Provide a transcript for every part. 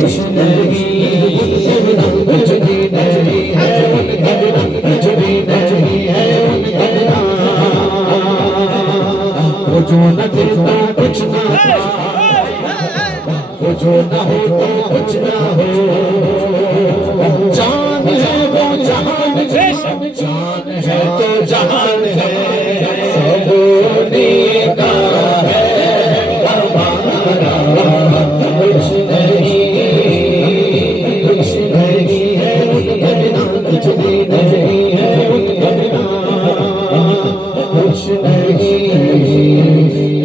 کچھ نہیں، کچھ بھی نہیں ہے ان کے بنا، کچھ بھی نہیں ہے ان کے بنا، وہ جو نہ دیتا کچھ نہ پائے، وہ جو نہ ہو تو کچھ نہ ہو، جان ہے وہ جہان ہے، جان ہے تو جہان ہے، سب انہیں کا ہے ہمارا، کچھ نہیں، کچھ نہیں ہے ان کے بنا، کچھ بھی نہیں ہے ان کے بنا، کچھ نہیں،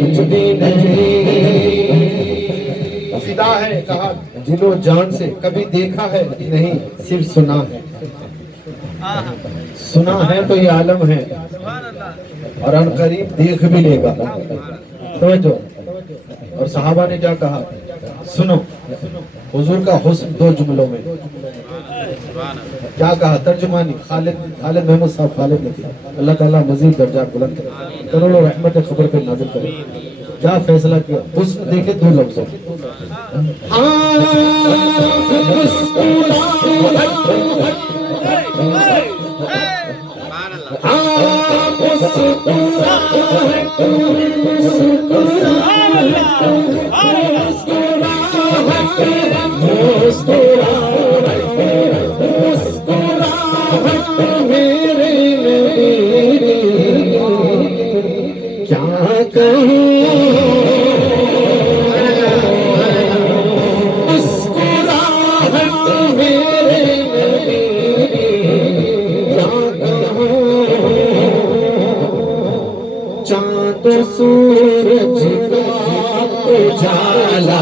کچھ بھی نہیں۔ فدا ہے کہا دل و جان سے، کبھی دیکھا ہے نہیں صرف سنا ہے، سنا ہے تو یہ عالم ہے اور ان قریب دیکھ بھی لے گا، توجہ۔ اور صحابہ نے کیا کہا سنو، حضور کا حسن دو جملوں میں کیا کہا، ترجمانی خالد محمود صاحب خالد نے کیا، اللہ تعالیٰ مزید درجات بلند کرے، کروڑوں رحمت خبر پہ نازل کرے۔ کیا فیصلہ کیا، حسن دیکھے دو لفظوں، کیا کہوں چاند سورج کا اجالا،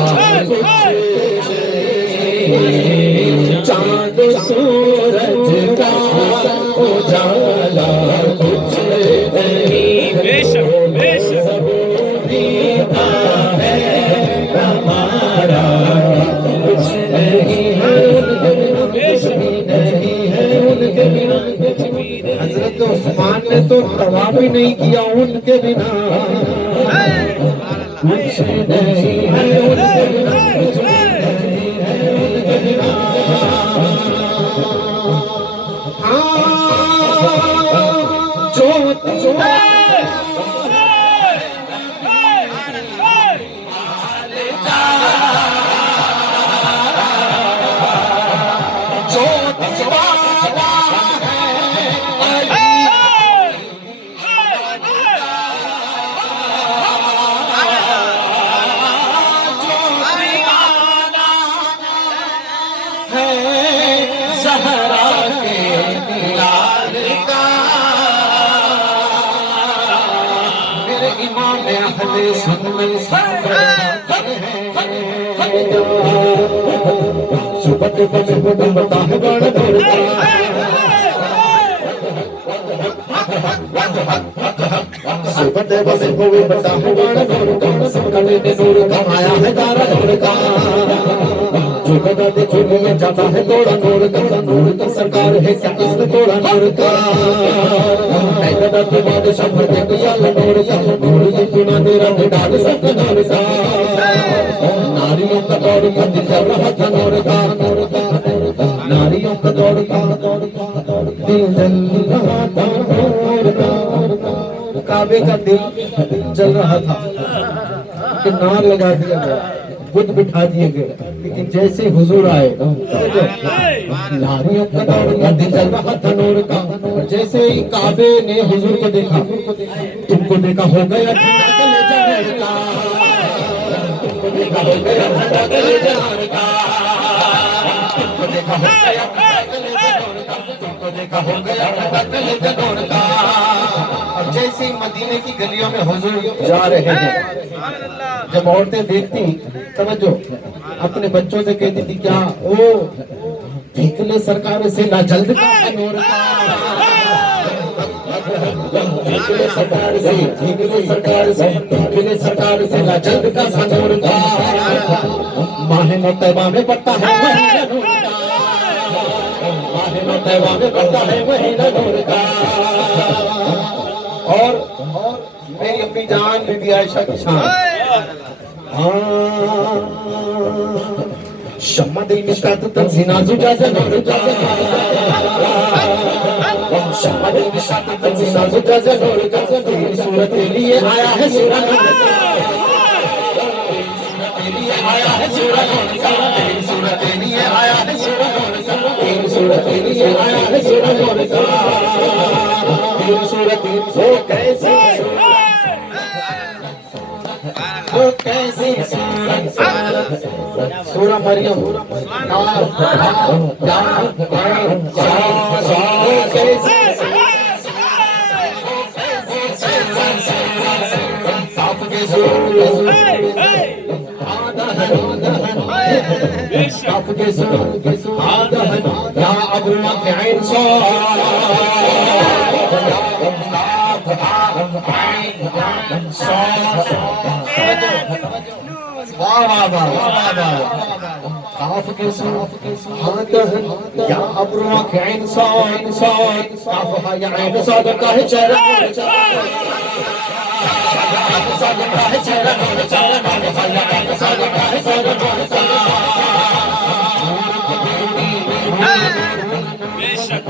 چاند سورج کا اجالا کچھ نہیں، بے شک بے شک ہے ہمارا، کچھ نہیں ہے ان کے بنا، کچھ بھی نہیں ہے ان کے بنا۔ حضرت عثمان نے تو طواف بھی نہیں کیا ان کے بنا، کچھ نہیں ہے ان کے بنا، کچھ نہیں ہے ان کے بنا۔ جاتا ہے توڑا نور کا، نور کا سرکار ہے کیا اس نے توڑا نور کا، بادشاہ نور کا، نور کی چنا تیرا ڈال سک نور کا، ناریوں کا دور کا دل چل رہا تھا نور کا، نور کا ناریوں کا دور کا دل جل رہا تھا نور کا، کعبے کا دل جل رہا تھا کہ نار لگا دیا گیا، بت بٹھا دیے گئے، لیکن جیسے حضور آئے ناریوں کا دور کا دل جل رہا تھا نور کا، اور جیسے ہی کعبے نے حضور کو دیکھا، تم کو دیکھا ہو گیا ٹھنڈا کلیجہ نور کا، تم کو دیکھا ہو گیا ٹھنڈا کلیجہ نور کا، تم کو دیکھا ہو گیا ٹھنڈا کلیجہ نور کا، تم کو دیکھا ہو گیا ٹھنڈا کلیجہ نور کا۔ اور جیسے ہی مدینے کی گلیوں میں حضور جا رہے ہیں، جب عورتیں دیکھتی، توجہ، اپنے بچوں سے کہتی تھی کیا او بھیکلے سرکار سے لا جلد کا نور کا، بھیکلے سرکار سے، بھیکلے سرکار سے، بھیکلے سرکار سے لا جلد کا نور کا، ماہ طیبہ میں پڑتا ہے مہینہ نور کا، ماہ طیبہ میں پڑتا ہے مہینہ نور کا۔ اور میری اپنی جان بی بی عائشہ کی شان، شمع دل مشکات تنزینا زجاج نورکا شمع دل مشکات تنزینا زجاج نورکا تیری صورت لیے آیا ہے سورہ نورکا تیری آیا ہے سورہ نورکا تیری صورت لیے آیا ہے سورہ نورکا تیری صورت لیے آیا ہے سورہ نورکا تیری صورت وہ کیسی وہ کیسی سورہ مریم قاف کے ساتھ ہاتھ یا ابرو کے عین صاد قاف یا عین صاد کا ہے چہرہ صاد کا ہے چہرہ یا عین صاد کا ہے چہرہ بے شک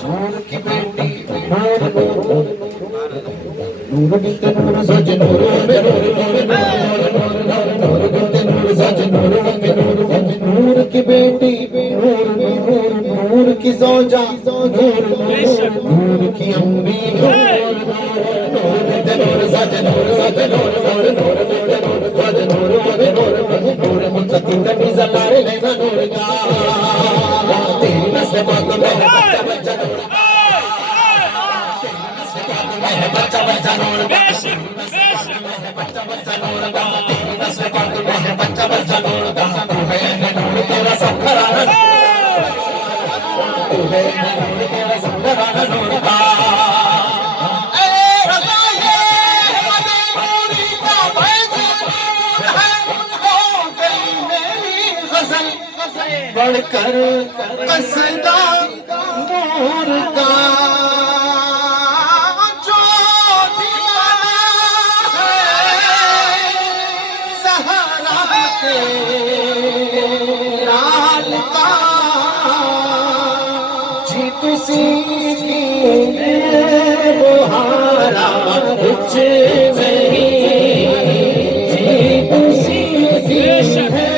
نور کی بیٹی نور بنت نور سج نور نور نور کی بیٹی نور کی زوجہ نور کی امی نور سج نور متقی کا نیزہ لائے لینا نور کا تیری نسل پاک میں بچہ بچہ نور کا بچہ بچہ نور کا تیری نسل پاک میں ہے بچہ بچہ نور کا تو ہے نور تیرا سب گھرانہ تو ہے نور تیرا سب گھرانہ نور کا بڑھ کر قصدہ نور کا جو دیوانہ ہے سہارا کے لال کا جی تسی کی بہارا کچھ نہیں جی تسی کی ہے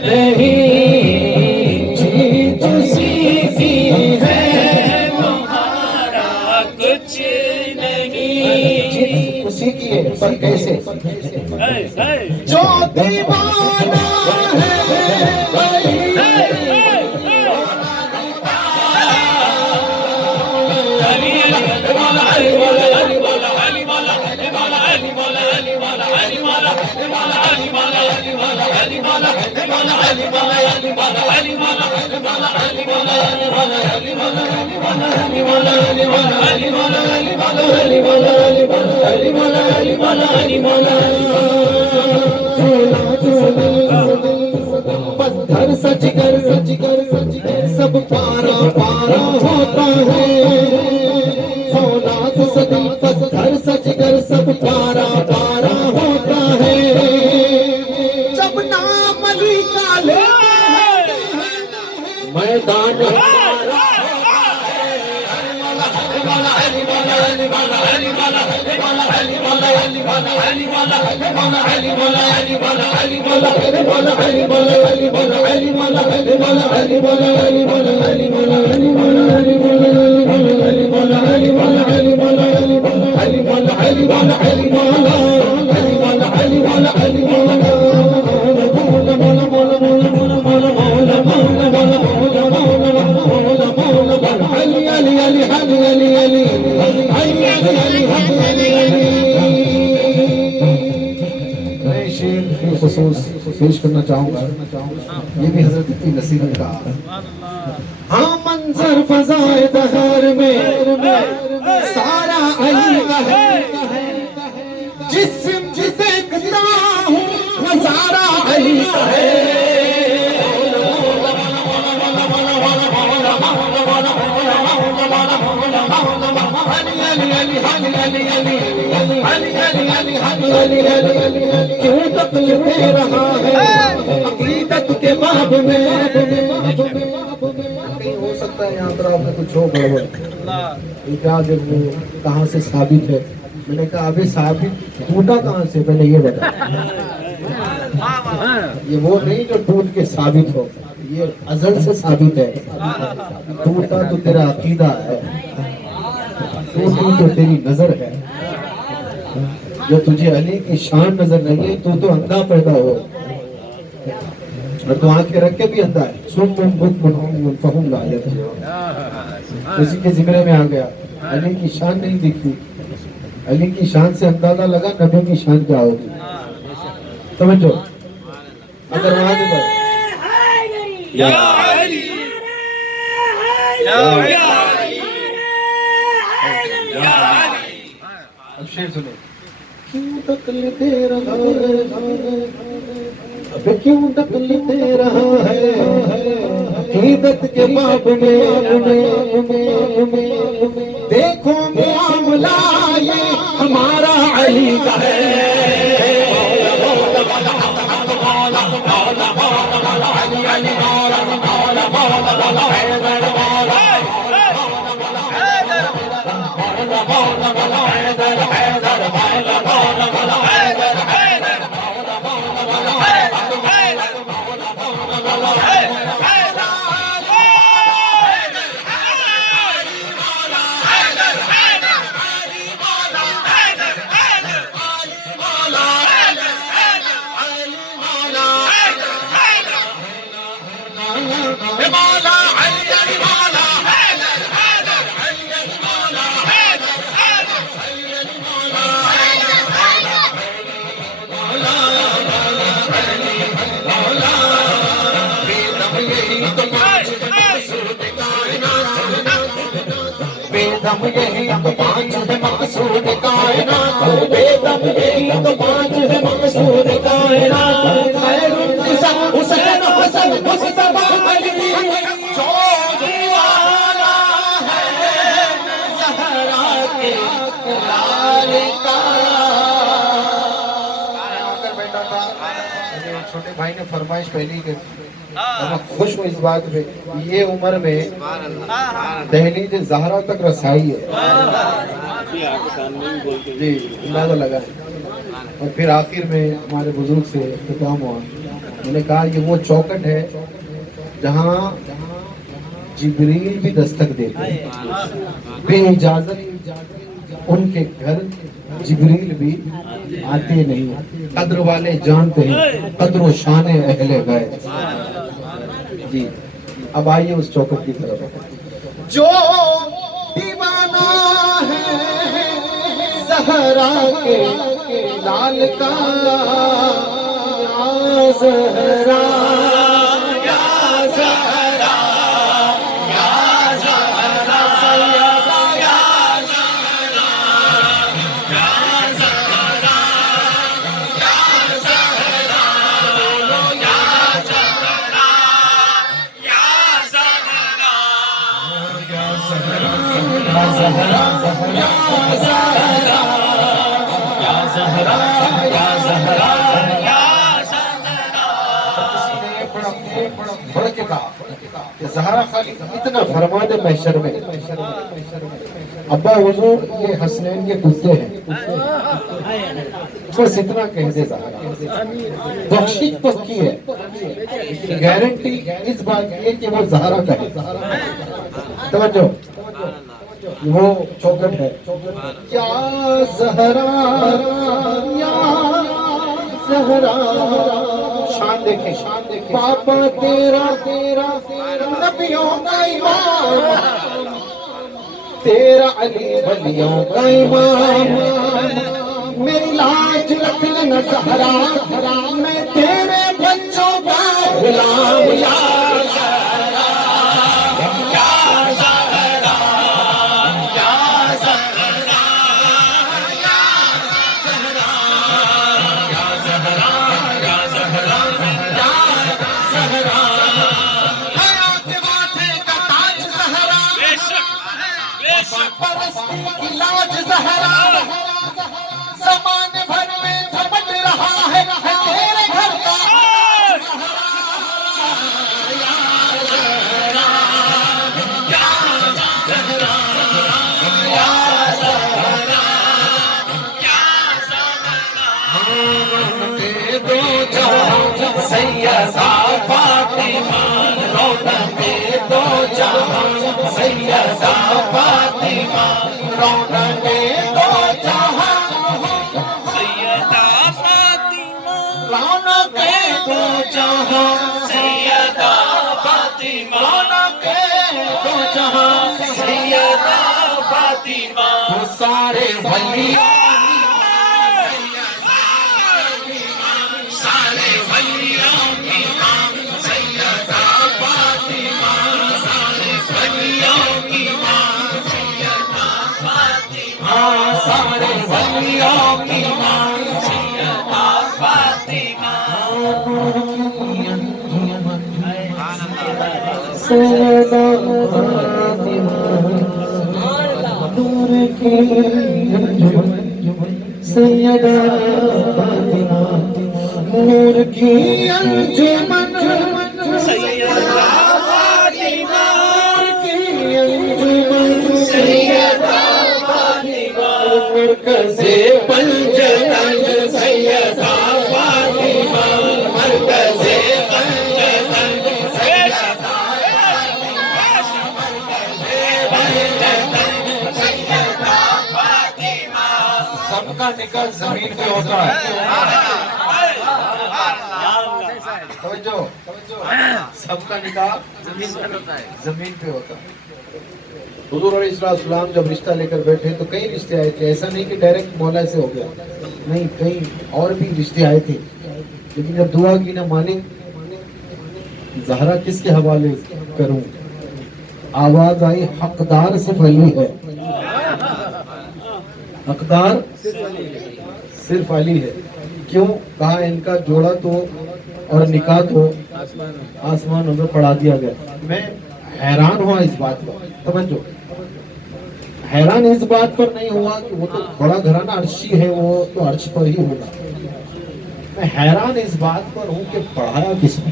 نہیں جی تسی کی ہے تمہارا کچھ نہیں جی اسی کی ہے پر کیسے جو دیوانہ ہے پتھر سج کر سب پارا پارا ہوتا ہے فولاد صدی پتھر سج کر سب پارا پارا ہوتا ہے جب نام علی کا لے میدان خصوص پیش کرنا چاہوں گا یہ بھی حضرت کی نصیحت کا ہاں منظر فضائے دہر میں سارا علی کا ہے جسم دیکھتا ہوں نظارہ علی کا ہے علی علی علی کیوں تکلیف دے رہا ہے عقیدت کے باب میں؟ ہو سکتا ہے یہاں پر آپ نے کچھ ہو گڑبڑ، کیا جب وہ کہاں سے ثابت ہے؟ میں نے کہا ابھی ثابت ٹوٹا کہاں سے، پہلے یہ بتا۔ یہ وہ نہیں جو ٹوٹ کے ثابت ہو، یہ ازل سے ثابت ہے۔ ٹوٹا تو تیرا عقیدہ ہے، ٹوٹی تو تیری نظر ہے۔ جو تجھے علی کی شان نظر نہیں ہے تو اندھا پیدا ہو، اور تو آنکھیں رکھ کے بھی اندھا ہے۔ سن من بکم فہم لا یبصرون، اسی کے ذکر میں آ گیا علی کی شان نہیں دکھتی۔ علی کی شان سے اندازہ لگا نبی کی شان کیا ہوگی، سمجھو۔ اگر وہاں سے یا علی اب شیر سنو۔ کیوں تکلیف دے رہا ہے، اب کیوں تکلیف دے رہا ہے عقیدت کے باب میں؟ دیکھو معاملہ یہ ہمارا علی کا ہے۔ بیدم یہی تو پانچ ہے مقصود کائنات، بیدم یہی تو پانچ ہے مقصود کائنات۔ خیر النساء حسین حسن مصطفیٰ علی، جو دیوانہ ہے زہرا کے لال کا۔ بیٹا تھا چھوٹے بھائی نے فرمائش پہلی کہ میں خوش ہوں اس بات پہ، یہ عمر میں دہلیز زہرا تک رسائی ہے۔ جی اندازہ لگا ہے۔ اور پھر آخر میں ہمارے بزرگ سے اختتام ہوا، میں نے کہا یہ وہ چوکٹ ہے جہاں جبریل بھی دستک دیتے ہیں، بے اجازت ان کے گھر جبریل بھی آتے نہیں۔ قدر والے جانتے ہیں قدر و شان اہل بیت۔ جی اب آئیے اس چوکٹ کی طرف۔ جو دیوانہ ہے زہرا کے لال کا، یا زہرا یا زہرا یا زہرا سیدہ یا زہرا یا زہرا یا زہرا بولو یا زہرا یا زہرا یا زہرا یا زہرا یا زہرا یا زہرا یا زہرا یا زہرا۔ بڑھ کے کہا کہ زہرا خالی اتنا فرما دے محشر میں، ابا حضور یہ حسنین کے کتے ہیں، بس اتنا کہہ دے زہرا، بخشش پکی ہے، گارنٹی اس بات کی ہے کہ وہ زہرا کہے۔ توجہ، وہ چوکٹ ہے، یا زہرا یا زہرا، شان دیکھیں، پاپا تیرا نبیوں کا امام، تیرا علی ولیوں کا امام، میری لاج رکھ لینا زہرا، میں تیرے بچوں کا غلام، یا زہرا یا زہرا یا زہرا یا زہرا یا زہرا یا زہرا یا زہرا، حیات ماتھے کا تاج زہرا، بے شک کی لاج زہرا زمانے بھر میں جھپٹ رہا ہے تیرے گھر کا سیدہ فاطمہ رونق دو جہاں سیدہ فاطمہ رونق دو جہاں سیدہ فاطمہ رونق دو جہاں سیدہ فاطمہ رونق دو جہاں سیدہ فاطمہ سارے ولیوں سارے ولیوں کی ماں سیدہ فاطمہ سیدہ فاطمہ نور کی سیدہ فاطمہ نور کی انجمن سیدہ فاطمہ نور کی انجمن سیدہ مرکز پنجتن سیدہ فاطمہ مرکز پنجتن سیدہ فاطمہ سب کا نکاح زمین پہ ہوتا ہے سب کا نکاح زمین پہ ہوتا ہے حضور علیہ السلام جب رشتہ لے کر بیٹھے تو کئی رشتے آئے تھے ایسا نہیں کہ ڈائریکٹ مولا سے ہو گیا نہیں کئی اور بھی رشتے آئے تھے لیکن جب دعا کی نا مالک زہرا کس کے حوالے کروں آواز آئی حقدار صرف علی ہے حقدار صرف علی ہے کیوں کہا ان کا جوڑا تو اور نکاح تو آسمانوں میں پڑھا دیا گیا میں حیران ہوا اس بات پر توجہ حیران اس بات پر نہیں ہوا کہ وہ تو بڑا گھرانہ عرشی ہے وہ تو عرش پر ہی ہوگا میں حیران اس بات پر ہوں کہ پڑھایا کس نے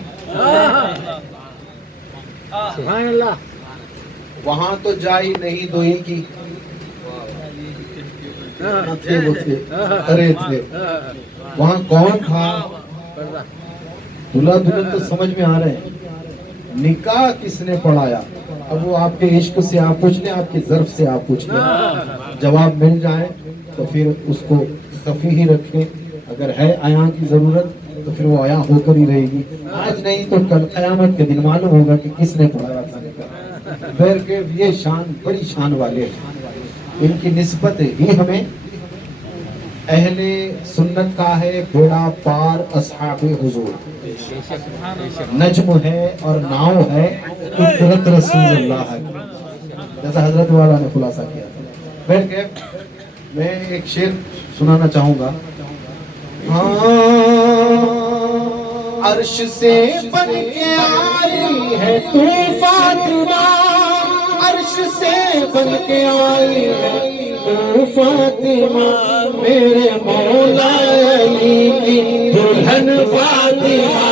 سبحان اللہ وہاں تو جائی نہیں دوئی کی تھے وہ تھے ارے تھے وہاں کون تھا دلہا دلہن تو سمجھ میں آ رہے ہیں نکاح کس نے پڑھایا اب وہ آپ کے عشق سے آپ پوچھ لیں آپ کے ظرف سے آپ پوچھ لیں جواب مل جائے تو پھر اس کو خفی ہی رکھیں اگر ہے عیاں کی ضرورت تو پھر وہ عیاں ہو کر ہی رہے گی آج نہیں تو کل قیامت کے دن معلوم ہوگا کہ کس نے پڑھایا تھا نکاح بہر کہ یہ شان بڑی شان والے ہیں ان کی نسبت ہی ہمیں اہل سنت کا ہے بیڑا پار اصحاب حضور نجم ہے اور ناؤ ہے قدرت رسول اللہ ہے جیسا حضرت والا نے خلاصہ کیا تھا بہرکیف میں ایک شعر سنانا چاہوں گا عرش سے بن کے آئی ہے تو فاطمہ عرش سے بن کے آئی ہے تو فاطمہ میرے مولا علی کی دلہن فاطمہ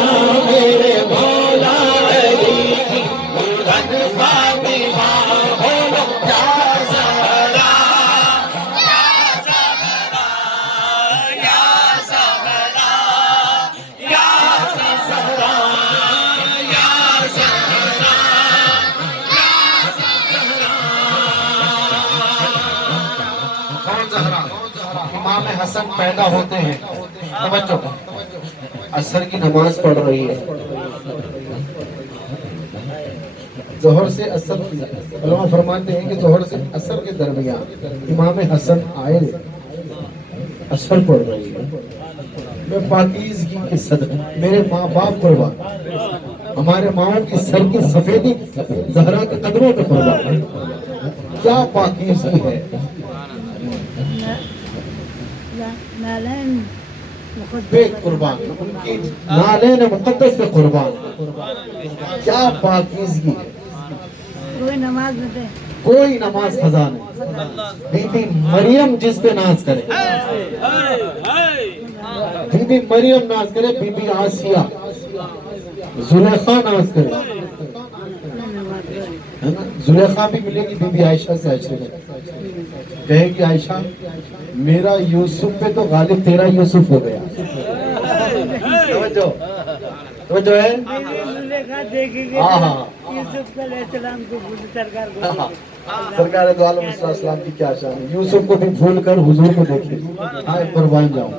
میرے مولا علی کی دلہن فاطمہ بولو یا زہرا یا زہرا یا زہرا یا زہرا یا زہرا کون زہرا امام حسن پیدا ہوتے ہیں توجہ عصر کی نماز پڑھ رہی ہے ظہر سے عصر علماء فرماتے ہیں کہ ظہر سے عصر کے درمیان امام حسن آئے عصر پڑھ رہی ہے میں پاکیزگی کے صدقے میرے ماں باپ قربان ہمارے ماؤں کی سر کی سفیدی زہرا کے قدموں پہ قربان کیا پاکیزگی ہے بے قربان ان کی نالین مقدس پہ قربان کیا پاکیزگی ہے کوئی نماز نہ دے کوئی نماز قضا نہیں. بی بی مریم جس پہ ناز کرے, بی بی مریم ناز کرے, بی بی آسیہ زلیخا ناز کرے, زلیخا بھی ملے گی بی بی عائشہ سے عشرے میں, کہے گی عائشہ میرا یوسف پہ تو غالب تیرا یوسف ہو گیا. توجہ ہے. ہاں ہاں سرکار دو عالم صلی اللہ علیہ وسلم کی کیا شان ہے. یوسف کو بھی بھول کر حضور کو دیکھے, ہائے قربان جاؤں.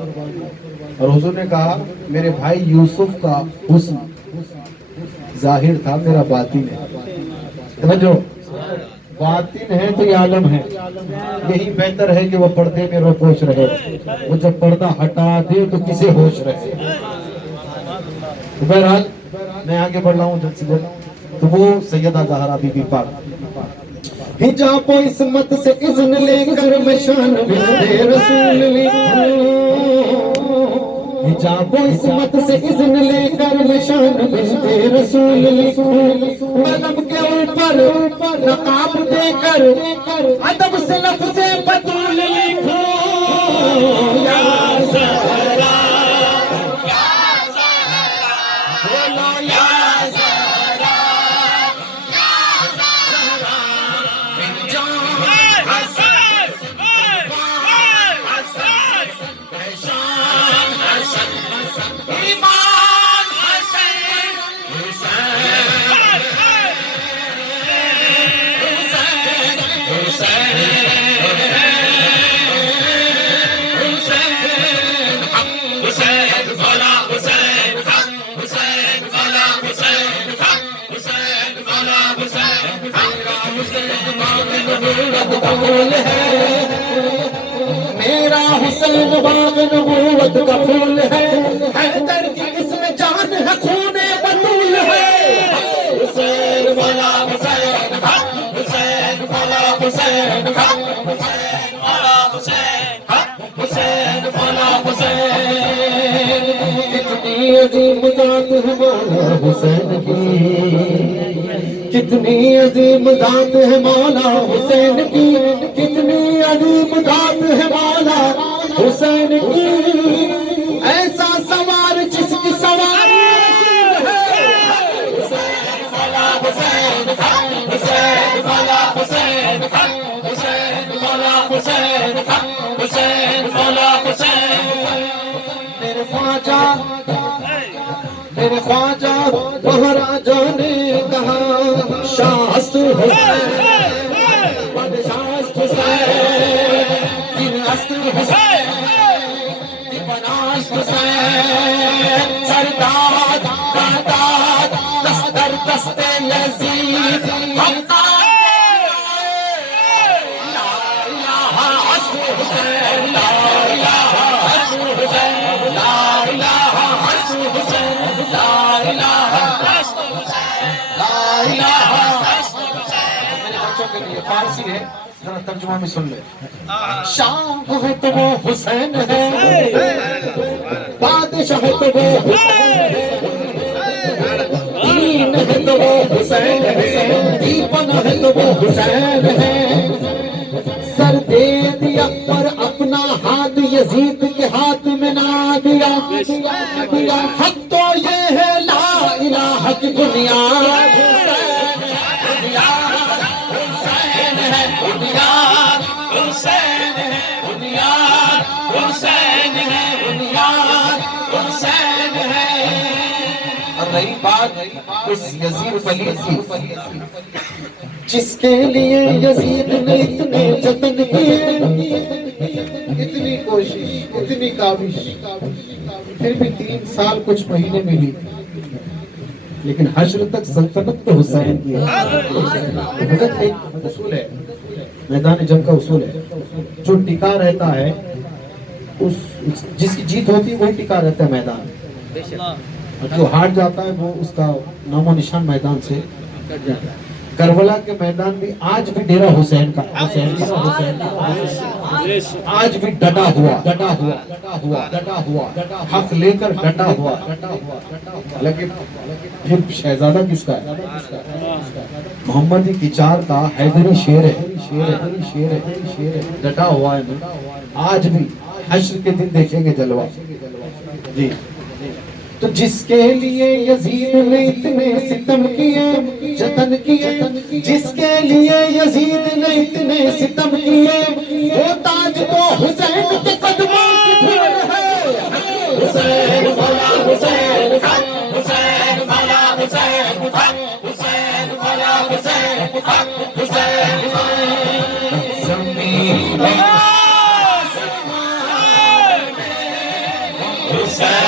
اور حضور نے کہا میرے بھائی یوسف کا حسن ظاہر تھا, میرا باطن ہے. سمجھو, باطن ہے تو یہ عالم ہے. یہی بہتر ہے کہ وہ پردے میں روپوش رہے, وہ جب پردہ ہٹا دے تو کسے ہوش رہے. بہرحال میں آگے بڑھ رہا ہوں جلد سے جلد. تو وہ سیدہ زہرا بی بی پاک حجاب و عصمت سے اذن لے کر میں شان بنت رسول لکھوں. حجاب و عصمت سے اذن لے کر میں شان بنت رسول لکھوں. قلم کے اوپر نقاب دے کر ادب سے لفظ بطول لکھوں. یا زہرا میرا حسین باغ نبوت کا پھول ہے, حیدر کی اس میں جان ہے, خون بطول ہے. حسین مولا حسین, حسین مولا حسین, حسین مولا حسین, حسین مولا حسین. کتنی عظیم ذات ہے مولا حسین کی, کتنی عظیم ذات ہے مولا حسین کی, کتنی عظیم ذات ہے مولا حسین کی. ایسا سوار جس کی سواری ہے, حسین مولا حسین, حسین مولا حسین, حسین مولا حسین, حسین مولا حسین. میرے خواجہ میرے خواجہ مہاراجا نے کہا شاست حسین, شاست حسین, دن است حسین, دپناست حسین. سرداد داداد دستر دست یزید حقا لا الہ حسن حسین, لا الہ حسن حسین, لا الہ حسن حسین, لا الہ حسن حسین, لا الہ حسن حسین. میرے بچوں کے لیے فارسی ہے, ذرا ترجمہ میں سن لے. شاہ ہے تو وہ حسین ہے, بادشاہ ہے تو وہ حسین ہے, دین ہے تو وہ حسین ہے, دیپن ہے تو وہ حسین ہے. سر دے دیا پر اپنا ہاتھ یزید کے ہاتھ میں نہ دیا. حق تو یہ ہے لا الہ کی بنیاد حسین ہے, بنیاد حسین ہے, بنیاد حسین ہے, بنیاد حسین ہے. اور رہی بات اس یزید پلید کی, جس کے لیے یزید نے اتنے جتن کیے, اتنی کوشش, اتنی کاوش, پھر بھی 3 سال کچھ مہینے ملی, لیکن حشر تک سلطنت تو حسین کی ہے. ایک اصول ہے, میدان جنگ کا اصول ہے, جو ٹکا رہتا ہے جس کی جیت ہوتی ہے وہی ٹکا رہتا ہے میدان, اور جو ہار جاتا ہے وہ اس کا نام و نشان میدان سے کٹ جاتا ہے. کربلا کے میدان بھی آج بھی ڈیرا حسین کا آج بھی ڈٹا ہوا حق لے کر ڈٹا ہوا. لیکن پھر شہزادہ کس کا ہے؟ محمد کی چار کا حیدری شیر ہے ڈٹا ہوا ہے. آج بھی حشر کے دن دیکھیں گے جلوہ. جی تو جس کے لیے یزید نے اتنے ستم کیے جتن کیے، جس کے لیے یزید نے اتنے ستم کیے، وہ تاج تو حسین کے قدموں کی دھول ہے. حسین مولا حسین حق، حسین مولا حسین حق، حسین مولا حسین حق، حسین زمین حسین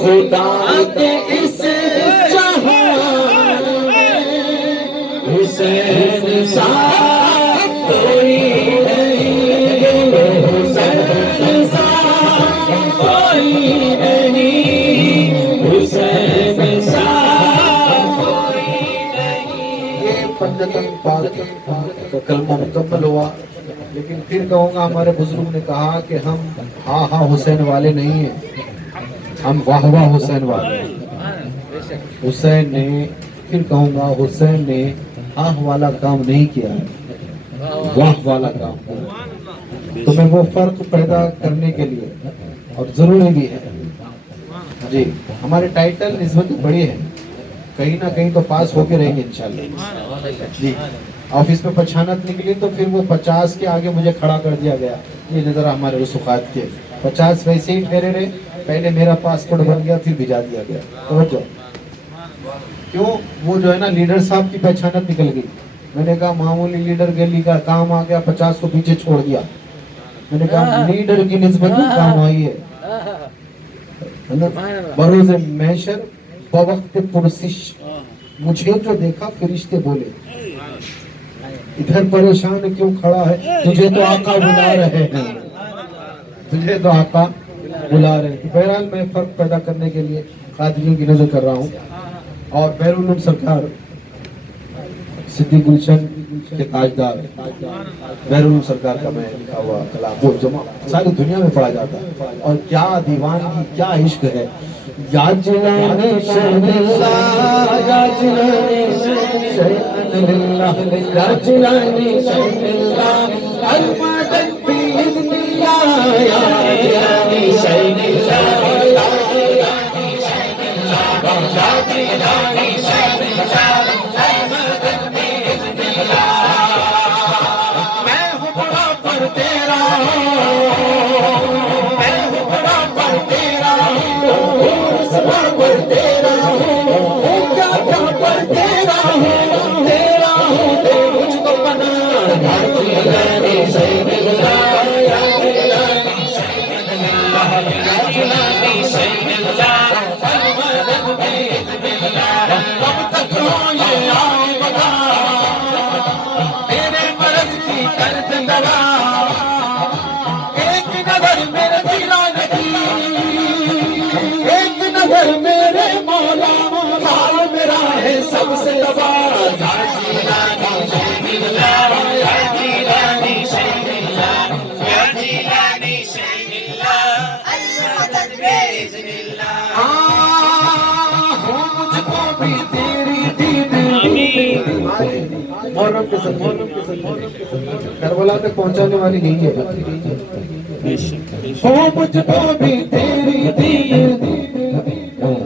خدا کے اس جہاں حسین سا کوئی نہیں، حسین سا کوئی نہیں، حسین سا کوئی نہیں. یہ پنجتن پاک کا کلمہ مکمل ہوا. لیکن پھر کہوں گا ہمارے بزرگ نے کہا کہ ہم ہاں ہاں حسین والے نہیں ہیں، ہم واہ واہ حسین والے. حسین نے پھر کہوں گا حسین نے آہ والا کام نہیں کیا، واہ والا کام کیا. تو میں وہ فرق پیدا کرنے کے لیے اور ضروری بھی ہے. جی ہمارے ٹائٹل نسبت بڑی ہے، کہیں نہ کہیں تو پاس ہو کے رہیں گے انشاءاللہ. جی آفس میں پچھانت نکلی تو پھر وہ 50 کے آگے مجھے کھڑا کر دیا گیا. یہ نظر ہمارے رسوخات کے 50 ویسے ہی ٹھہرے رہے. پہلے میرا پاسپورٹ بن گیا پھر بھیجا دیا گیا. توجہ کیوں؟ وہ جو ہے نا لیڈر صاحب کی پہچانت نکل گئی. میں نے کہا معمولی لیڈر گلی کا کام آ گیا، 50 کو پیچھے چھوڑ دیا. میں نے کہا لیڈر کی نسبت کام آئی ہے. بروز محشر بوقت پرسش مجھے جو دیکھا فرشتے بولے ادھر پریشان کیوں کھڑا ہے، تجھے تو آقا بلا رہے ہیں، تجھے تو آقا بلا رہے ہیں. بہرحال میں فرق پیدا کرنے کے لیے قادریوں کی نظر کر رہا ہوں. اور بیرون سرکار صدیق گلشن کے تاجدار بیرون سرکار کا میں لکھا ہوا کلام وہ جمع ساری دنیا میں پڑھا جاتا ہے. اور کیا دیوانگی، کیا عشق ہے. یا جنان شہن اللہ، یا جنان شہن اللہ، یا جنان شہن اللہ، المدد بإذن اللہ، یا جنان شہن اللہ، یا جنان شہن اللہ، یا جنان شہن اللہ، المدد بإذن اللہ. میں ہوں بڑا پر تیرا، میں ہوں بڑا پر تیرا، پر تیرا ہوں، کیا کیا پر تیرا ہوں، تیرا ہوں دے مجھ کو پناہ. یا جیلانی شہن اللہ، یا جیلانی شہن اللہ، یا جیلانی شہن اللہ، المدد بإذن اللہ. کب تک ہو یہ آؤ بتا، میرے مرض کی درد دوا. ایک نظر میرے دیوانہ کی، ایک نظر میرے مولا، حال میرا ہے سب سے تباہ. یا جیلانی شہن اللہ، یا جیلانی شہن اللہ، یا جیلانی شہن اللہ، المدد بإذن اللہ. ہو مجھ کو بھی تیری دید. محرم کے ساتھ کربلا تک پہنچانے والی نہیں ہے. ہو مجھ کو بھی تیری دید،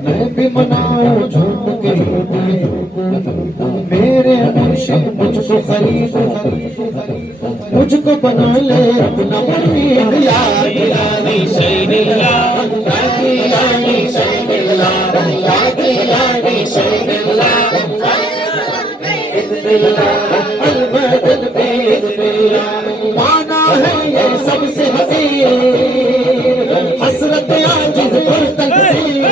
میں بھی مناؤں جھوم کے میرے مرشد مجھ کو خرید، مجھ کو بنا لے اپنا مرید. یا جیلانی شہن اللہ، یا جیلانی شہن اللہ، یا جیلانی شہن اللہ، المدد بإذن اللہ پانا ہے یہ سب سے حسین حسرت عاجز پر تقصیر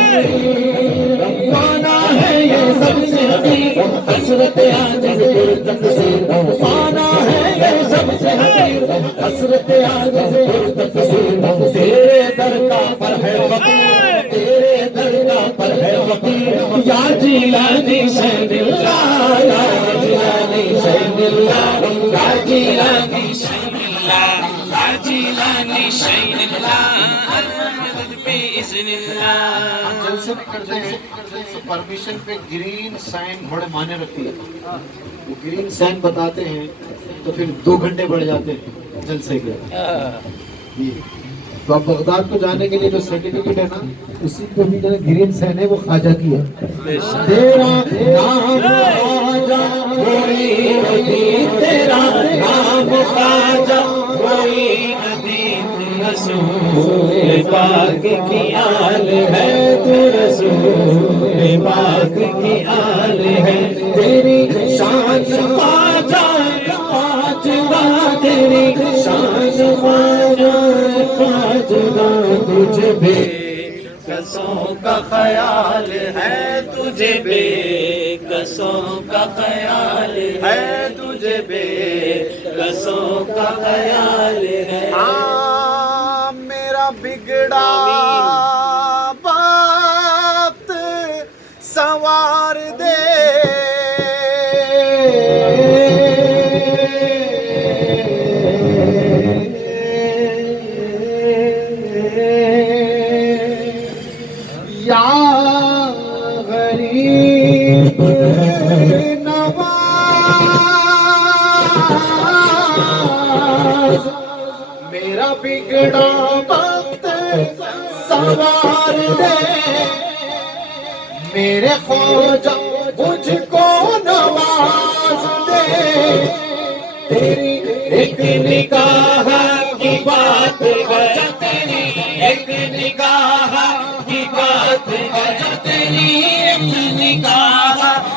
پانا ہے یہ سب سے حسین حسرت عاجز پر تقصیر پانا ہے یہ سب سے حسین حسرت عاجز پر تقصیر تیرے در کا پر ہے فقیر تیرے در کا پر ہے فقیر یا جیلانی شہن اللہ یا جیلانی شہن اللہ یا جیلانی شہن اللہ یا جیلانی شہن اللہ المدد بإذن اللہ جلسے بھی کرتے ہیں تو پرمیشن پہ گرین سائن بڑے معنی رکھتی ہے وہ گرین سائن بتاتے ہیں تو پھر 2 گھنٹے بڑھ جاتے ہیں جلسے کے تو اب بغداد کو جانے کے لیے جو سرٹیفکیٹ ہے نا اسی کو بھی جو گرین سائن ہے وہ خواجہ کی ہے تیرا نام خواجہ کوئی نہیں تیرا نام خواجہ کوئی نہیں رسول پاک کی آل ہے تو رسول پاک کی آل ہے تیری شان خواجہ خواجہ تیری شان خواجہ خواجہ تجھ بے کسوں کا خیال ہے تجھے بے کسوں کا خیال ہے تجھے بے کسوں کا خیال ہے میرا بگڑا وقت سنوار دے یا غریب نواز میرا بگڑا وقت سنوار دے میرے خواجہ مجھ کو نواز دے تیری ایک نگاہ کی بات ہے تیری ایک نگاہ کی بات ہے تیری ایک نگاہ